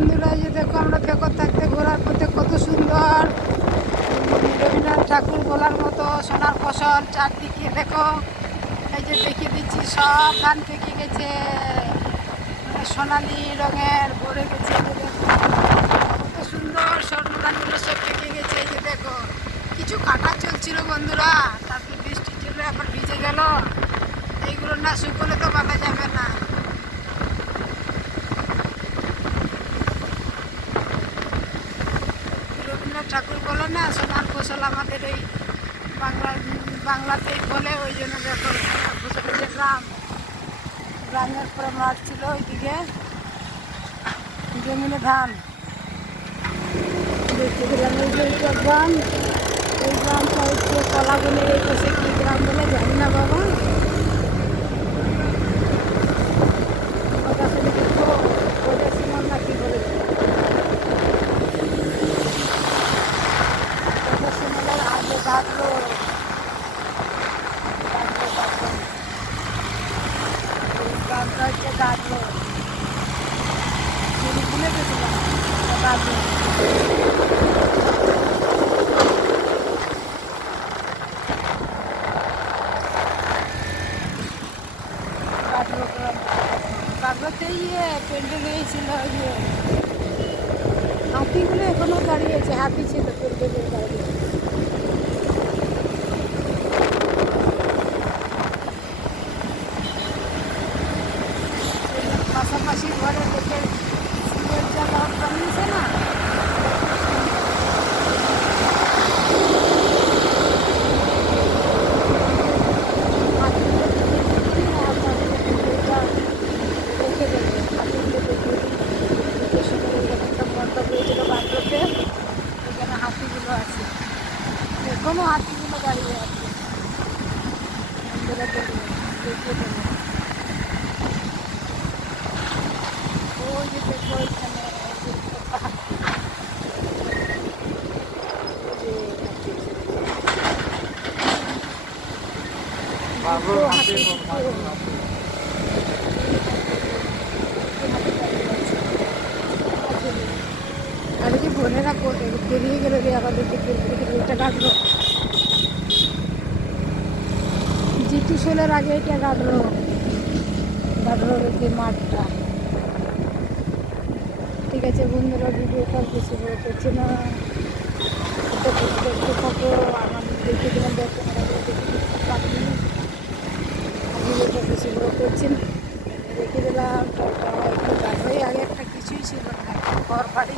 বন্ধুরা, এই যে দেখো আমরা ফেকর থাকতে ঘোরার পথে কত সুন্দর রবীন্দ্রনাথ ঠাকুর বলার মতো সোনার ফসল চারদিকে দেখো। এই যে দেখিয়ে দিচ্ছি, সব ধান পেকে গেছে, সোনালি রঙের ভরে গেছে। এই যে দেখো কত সুন্দর স্বর্ণধানগুলো সব পেকে গেছে। এই যে দেখো কিছু কাটা চলছিল বন্ধুরা, তারপরে বৃষ্টির জন্য আবার ভিজে গেল। এইগুলো না শুকোলে তো বাঁধা যাবে না। রবীন্দ্রনাথ ঠাকুর বলে না সোনার ফসল আমাদের এই বাংলাতেই বলে, ওই জন্য দেখো সোনার ফসলের যে গ্রামের পরে মাঠ ছিল ওইদিকে জমিনে ধান দেখতে দিলাম। এই যে এইটা গ্রাম, এই গ্রামটা হচ্ছে কলাবনের এই পাশে কি গ্রাম বলে জানি না বাবা। ওটা শুধু দেখো ওটা সিমন না কি বলে, ওটা সিমনের আগে গাছলো গ্রামটা হচ্ছে গাছলো ভুলে গেছিলাম গাছলো। কাগজে প্যান্ডেল হয়েছিল, ইয়ে হাতিগুলো এখনো দাঁড়িয়েছে, হাতি ছিল প্যান্ডেলের দাঁড়িয়ে। পাশাপাশি ঘরে দেখে সিমের জায়গা বানিয়েছে না, রেখে দেবে হাতিগুলো দেখে। একটা মণ্ডপ হয়েছিল বান্ধবতে, এখানে হাতিগুলো আছে, এখনো হাতিগুলো দাঁড়িয়ে আছে। দেখিয়ে দেবো ওই যে দেখো ওইখানে হাতি, আর যে বোনেরা বেরিয়ে গেলে রে আমাদেরকে এটা কাটলো, জিটু শোলের আগে এটা কাটলো যে মাঠটা। ঠিক আছে বন্ধুরা, ভিডিওটা বেশি বড় করছে না, দেখতে থাকো। আমাদের দেখে দিলাম, দেখতে ভিডিওটা বেশি বড় করছেন, রেখে দিলাম। একটু গাছ আগে একটা কিছুই ছিল না, ঘর বাড়ি